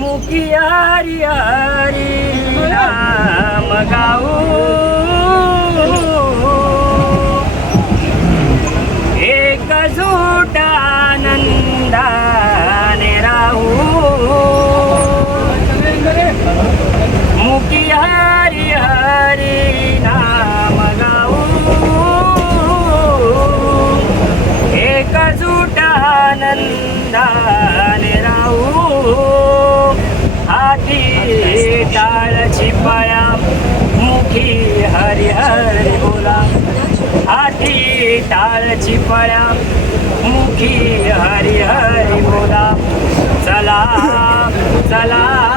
મૂકી હરી હરી નામ ગાવું हरी हरी बोला. हाती टाळची पळ्या मुखी हरी हरी बोला. चला चला.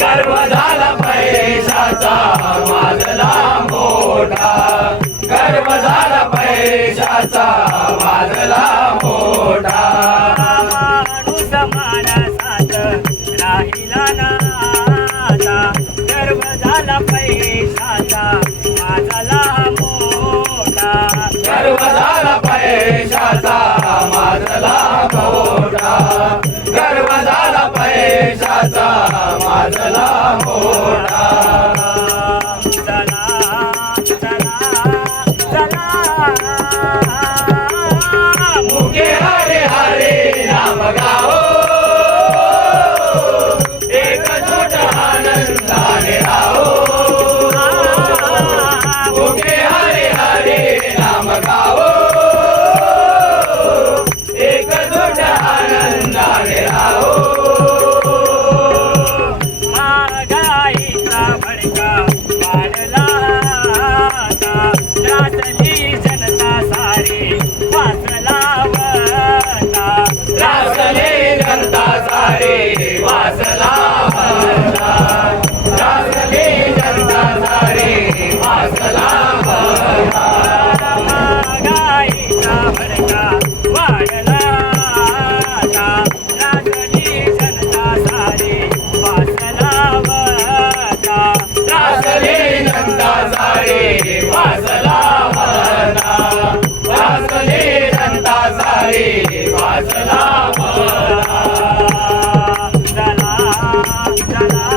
गर्व झाला पैशाचा वाजला मोठा. गर्व झाला पैशाचा वाजला मोठा माणूस मोठा. गर्व झाला पैशाचा మోడా 加一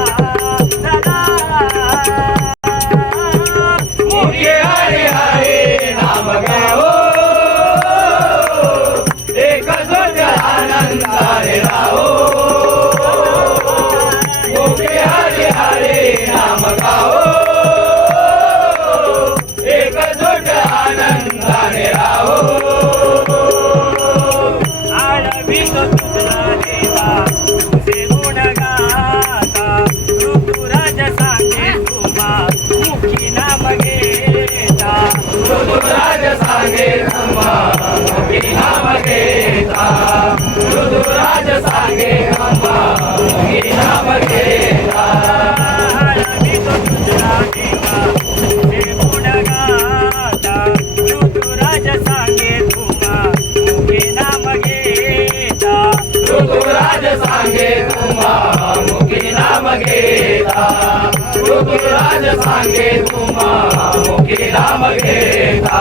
सांगे ब्रह्मा विना मगेता ऋतुराज सांगे ब्रह्मा विना मगेता ऋतुराज सांगे तुमा विना मगेता ऋतुराज तुम्हा मुखी राम घेता.